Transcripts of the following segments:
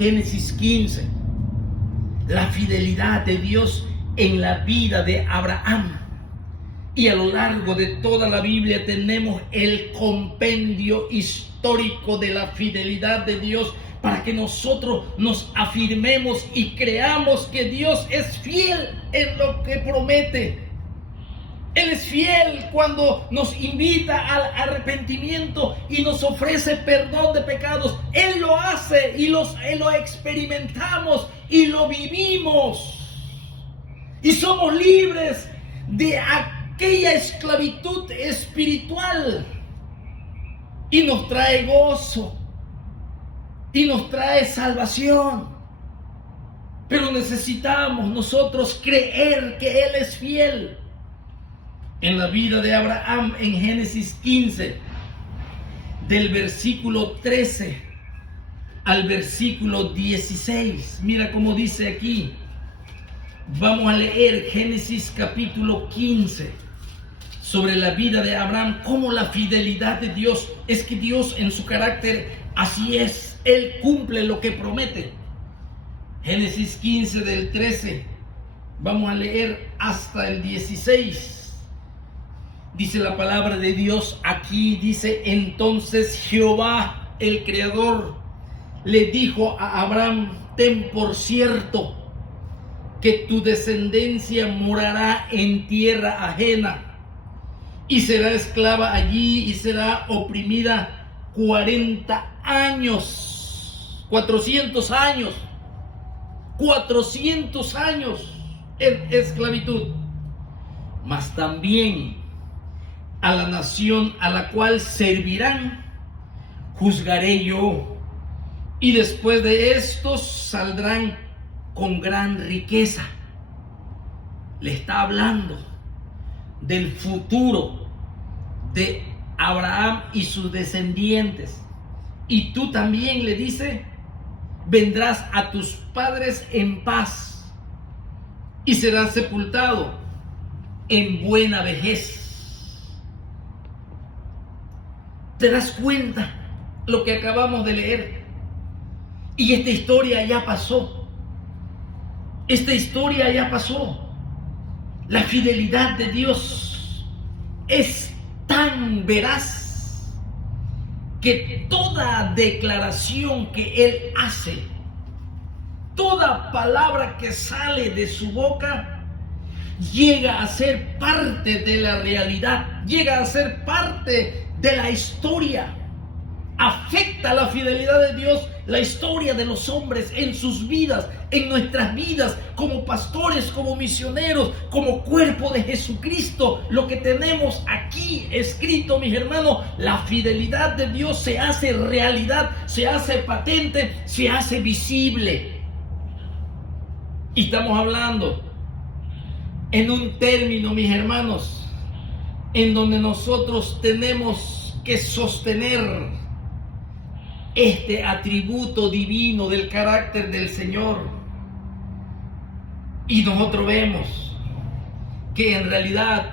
Génesis 15, la fidelidad de Dios en la vida de Abraham. Y a lo largo de toda la Biblia tenemos el compendio histórico de la fidelidad de Dios para que nosotros nos afirmemos y creamos que Dios es fiel en lo que promete. Él es fiel cuando nos invita al arrepentimiento y nos ofrece perdón de pecados. Él lo hace y lo experimentamos y lo vivimos. Y somos libres de aquella esclavitud espiritual. Y nos trae gozo. Y nos trae salvación. Pero necesitamos nosotros creer que Él es fiel. En la vida de Abraham, en Génesis 15, del versículo 13 al versículo 16. Mira cómo dice aquí. Vamos a leer Génesis capítulo 15 sobre la vida de Abraham, cómo la fidelidad de Dios, es que Dios en su carácter así es, Él cumple lo que promete. Génesis 15 del 13, vamos a leer hasta el 16. Dice la palabra de Dios aquí, dice: entonces Jehová, el Creador, le dijo a Abraham: ten por cierto que tu descendencia morará en tierra ajena y será esclava allí y será oprimida 40 años, 400 años, 400 años en esclavitud. Mas también a la nación a la cual servirán juzgaré yo, y después de estos saldrán con gran riqueza. Le está hablando del futuro de Abraham y sus descendientes. Y tú también, le dice, vendrás a tus padres en paz y serás sepultado en buena vejez. ¿Te das cuenta lo que acabamos de leer? Y esta historia ya pasó. Esta historia ya pasó. La fidelidad de Dios es tan veraz que toda declaración que Él hace, toda palabra que sale de su boca, llega a ser parte de la realidad, llega a ser parte de la historia. Afecta la fidelidad de Dios, la historia de los hombres en sus vidas, en nuestras vidas, como pastores, como misioneros, como cuerpo de Jesucristo. Lo que tenemos aquí escrito, mis hermanos, la fidelidad de Dios se hace realidad, se hace patente, se hace visible. Y estamos hablando en un término, mis hermanos, en donde nosotros tenemos que sostener este atributo divino del carácter del Señor. Y nosotros vemos que en realidad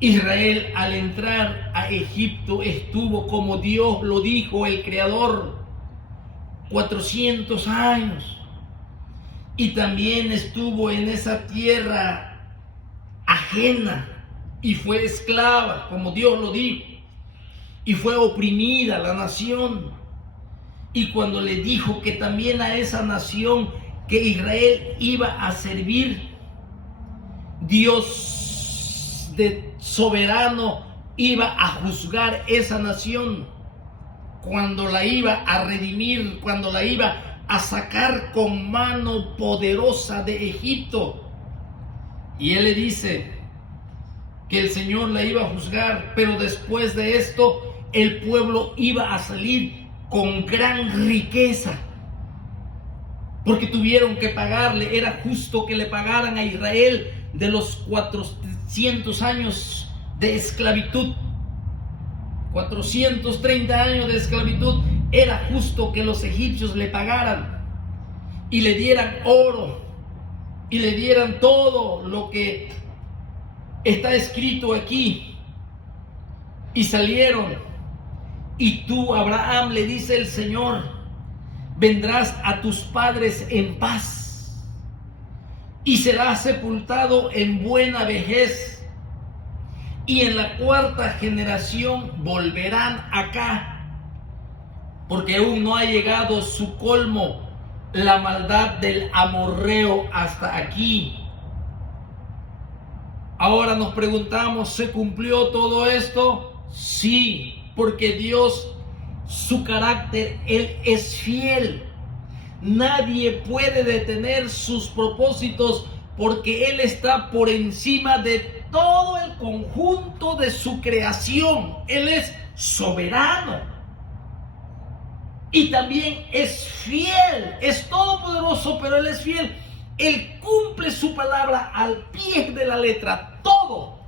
Israel, al entrar a Egipto, estuvo, como Dios lo dijo, el Creador, 400 años. Y también estuvo en esa tierra ajena y fue esclava, como Dios lo dijo. Y fue oprimida la nación. Y cuando le dijo que también a esa nación que Israel iba a servir, Dios de soberano iba a juzgar esa nación, cuando la iba a redimir, cuando la iba a sacar con mano poderosa de Egipto. Y Él le dice que el Señor la iba a juzgar, pero después de esto el pueblo iba a salir con gran riqueza, porque tuvieron que pagarle. Era justo que le pagaran a Israel de los 400 años de esclavitud. 430 años de esclavitud, era justo que los egipcios le pagaran y le dieran oro y le dieran todo lo que está escrito aquí. Y salieron. Y tú, Abraham, le dice el Señor, vendrás a tus padres en paz y serás sepultado en buena vejez, y en la cuarta generación volverán acá, porque aún no ha llegado su colmo la maldad del amorreo hasta aquí. Ahora nos preguntamos, ¿se cumplió todo esto? Sí, porque Dios, su carácter, Él es fiel. Nadie puede detener sus propósitos porque Él está por encima de todo el conjunto de su creación. Él es soberano y también es fiel, es todopoderoso, pero Él es fiel. Él cumple su palabra al pie de la letra. Todo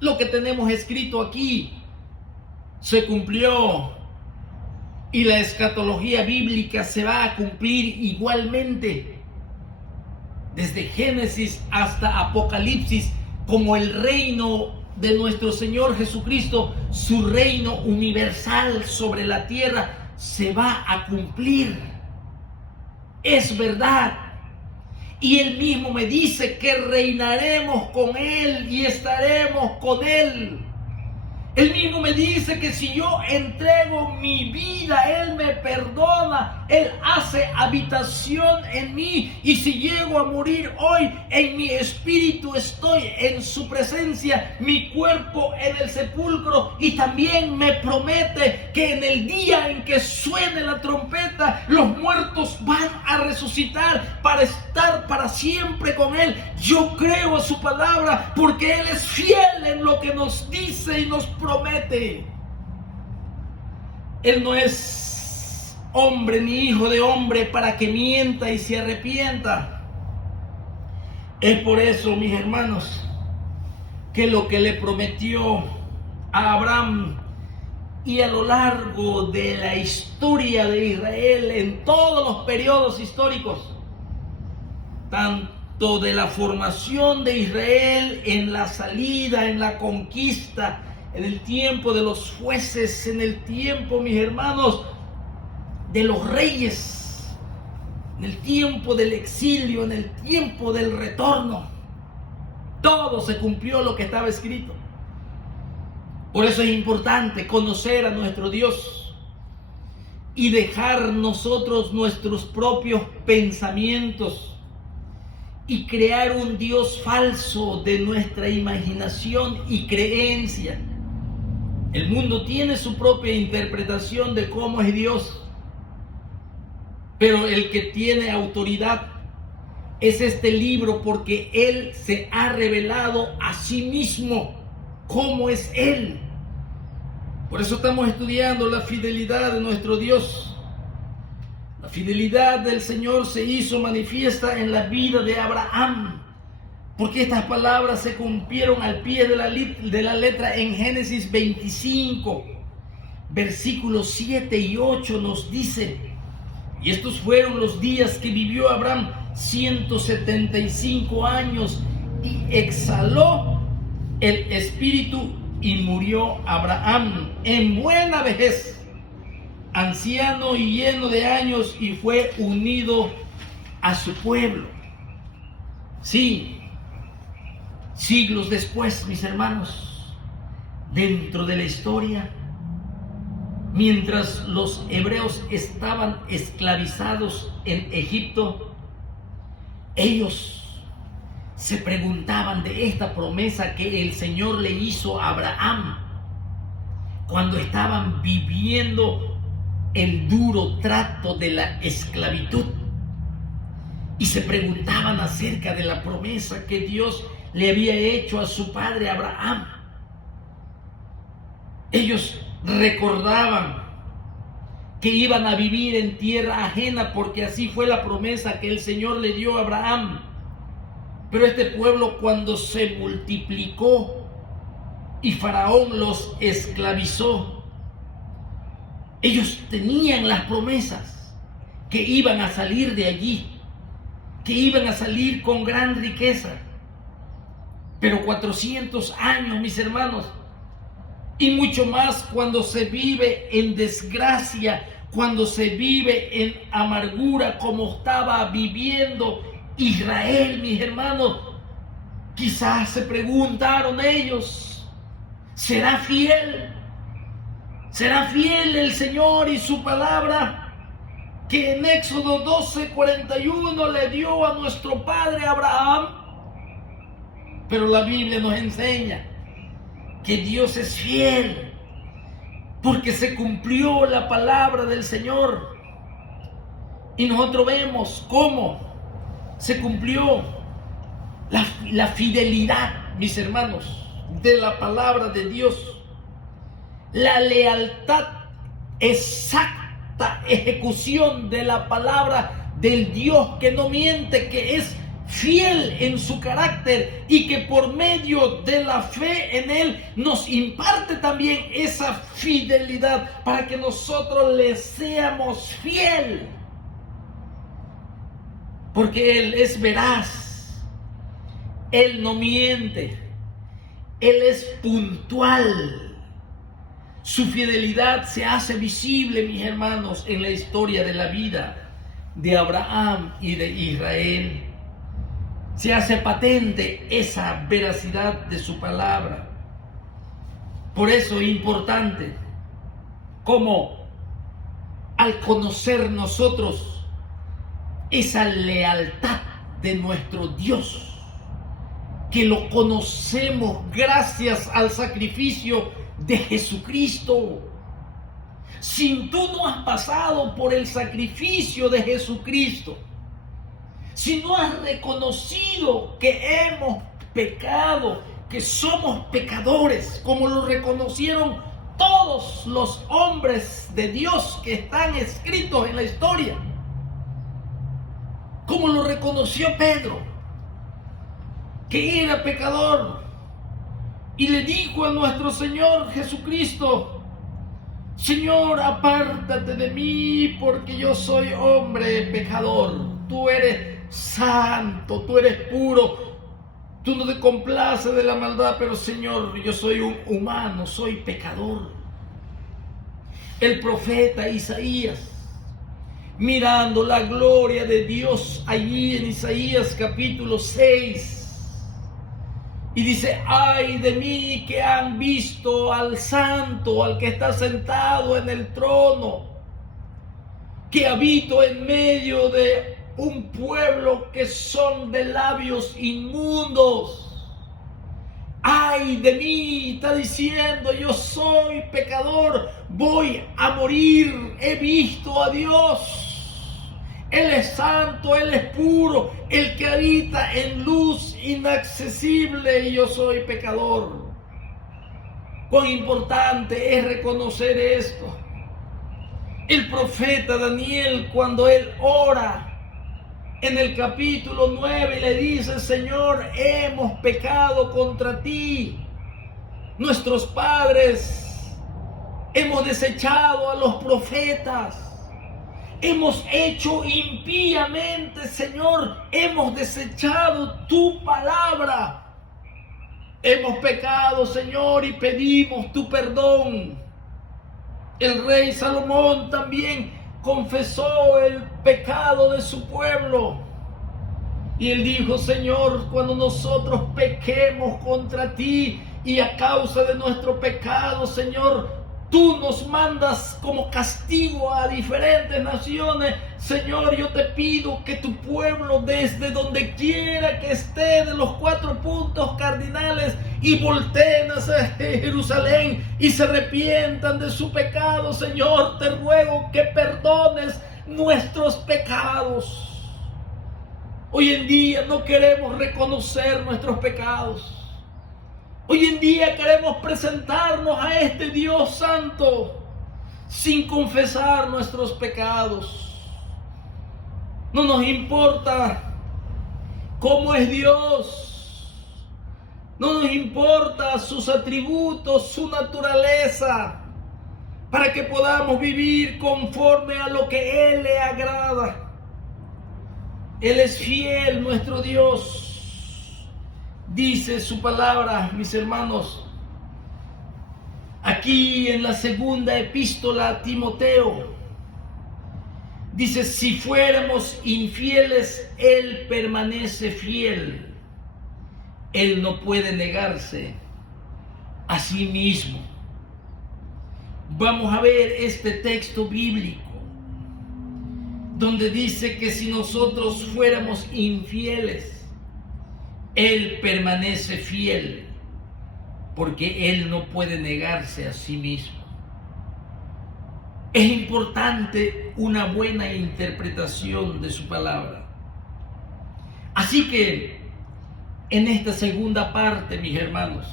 lo que tenemos escrito aquí se cumplió, y la escatología bíblica se va a cumplir igualmente, desde Génesis hasta Apocalipsis, como el reino de nuestro Señor Jesucristo, su reino universal sobre la tierra, se va a cumplir. Es verdad. Y Él mismo me dice que reinaremos con Él y estaremos con Él. Él mismo me dice que si yo entrego mi vida, Él me perdona, Él hace habitación en mí, y si llego a morir hoy, en mi espíritu estoy en su presencia, mi cuerpo en el sepulcro, y también me promete que en el día en que suene la trompeta, los muertos van a resucitar para estar para siempre con Él. Yo creo a su palabra porque Él es fiel en lo que nos dice y nos promete. Él no es hombre ni hijo de hombre para que mienta y se arrepienta. Es por eso, mis hermanos, que lo que le prometió a Abraham, y a lo largo de la historia de Israel, en todos los periodos históricos, tanto de la formación de Israel, en la salida, en la conquista, en el tiempo de los jueces, en el tiempo, mis hermanos, de los reyes, en el tiempo del exilio, en el tiempo del retorno, todo se cumplió lo que estaba escrito. Por eso es importante conocer a nuestro Dios y dejar nosotros nuestros propios pensamientos y crear un Dios falso de nuestra imaginación y creencia. El mundo tiene su propia interpretación de cómo es Dios, pero el que tiene autoridad es este libro, porque Él se ha revelado a sí mismo cómo es Él. Por eso estamos estudiando la fidelidad de nuestro Dios. La fidelidad del Señor se hizo manifiesta en la vida de Abraham, porque estas palabras se cumplieron al pie de la letra en Génesis 25, versículos 7 y 8 nos dice: y estos fueron los días que vivió Abraham, 175 años, y exhaló el espíritu, y murió Abraham en buena vejez, anciano y lleno de años, y fue unido a su pueblo. Sí, siglos después, mis hermanos, dentro de la historia, mientras los hebreos estaban esclavizados en Egipto, ellos se preguntaban de esta promesa que el Señor le hizo a Abraham cuando estaban viviendo el duro trato de la esclavitud, y se preguntaban acerca de la promesa que Dios le había hecho a su padre Abraham. Ellos recordaban que iban a vivir en tierra ajena, porque así fue la promesa que el Señor le dio a Abraham. Pero este pueblo, cuando se multiplicó y Faraón los esclavizó, ellos tenían las promesas que iban a salir de allí, que iban a salir con gran riqueza. Pero 400 años, mis hermanos, y mucho más cuando se vive en desgracia, cuando se vive en amargura como estaba viviendo Israel, mis hermanos, quizás se preguntaron ellos, ¿será fiel? ¿Será fiel el Señor y su palabra que en Éxodo 12:41 le dio a nuestro padre Abraham? Pero la Biblia nos enseña que Dios es fiel, porque se cumplió la palabra del Señor. Y nosotros vemos cómo se cumplió la fidelidad, mis hermanos, de la palabra de Dios. La lealtad, exacta ejecución de la palabra del Dios que no miente, que es fiel en su carácter y que por medio de la fe en Él nos imparte también esa fidelidad para que nosotros le seamos fiel. Porque Él es veraz, Él no miente, Él es puntual. Su fidelidad se hace visible, mis hermanos, en la historia de la vida de Abraham y de Israel. Se hace patente esa veracidad de su palabra. Por eso es importante como al conocer nosotros esa lealtad de nuestro Dios, que lo conocemos gracias al sacrificio de Jesucristo. Si tú no has pasado por el sacrificio de Jesucristo, si no has reconocido que hemos pecado, que somos pecadores, como lo reconocieron todos los hombres de Dios que están escritos en la historia, como lo reconoció Pedro, que era pecador, y le dijo a nuestro Señor Jesucristo: Señor, apártate de mí, porque yo soy hombre pecador. Tú eres santo, tú eres puro, tú no te complaces de la maldad, pero Señor, yo soy un humano, soy pecador. El profeta Isaías, mirando la gloria de Dios allí en Isaías capítulo 6, y dice: ay de mí que han visto al santo, al que está sentado en el trono, que habito en medio de un pueblo que son de labios inmundos. Ay de mí, está diciendo, yo soy pecador, voy a morir, he visto a Dios. Él es santo, Él es puro, el que habita en luz inaccesible, y yo soy pecador. Cuán importante es reconocer esto. El profeta Daniel, cuando él ora en el capítulo 9, le dice: Señor, hemos pecado contra ti. Nuestros padres hemos desechado a los profetas. Hemos hecho impíamente, Señor, hemos desechado tu palabra. Hemos pecado, Señor, y pedimos tu perdón. El rey Salomón también confesó el pecado de su pueblo. Y él dijo: Señor, cuando nosotros pequemos contra ti y a causa de nuestro pecado, Señor, tú nos mandas como castigo a diferentes naciones. Señor, yo te pido que tu pueblo, desde donde quiera que esté, de los 4 puntos cardinales, y volteen hacia Jerusalén y se arrepientan de su pecado. Señor, te ruego que perdones nuestros pecados. Hoy en día no queremos reconocer nuestros pecados. Hoy en día queremos presentarnos a este Dios santo sin confesar nuestros pecados. No nos importa cómo es Dios. No nos importa sus atributos, su naturaleza, para que podamos vivir conforme a lo que Él le agrada. Él es fiel, nuestro Dios. Dice su palabra, mis hermanos, aquí en la segunda epístola a Timoteo, Dice, si fuéramos infieles, Él permanece fiel. Él no puede negarse a sí mismo. Vamos a ver este texto bíblico donde dice que si nosotros fuéramos infieles, Él permanece fiel, porque Él no puede negarse a sí mismo. Es importante una buena interpretación de su palabra. Así que en esta segunda parte, mis hermanos,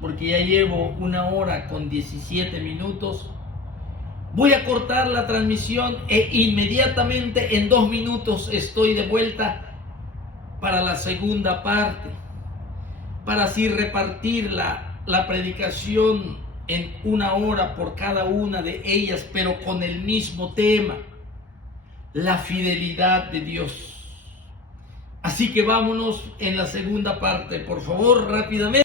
porque ya llevo 1 hora con 17 minutos, voy a cortar la transmisión e inmediatamente en 2 minutos estoy de vuelta para la segunda parte, para así repartir la predicación en 1 hora por cada una de ellas, pero con el mismo tema, la fidelidad de Dios. Así que vámonos en la segunda parte, por favor, rápidamente.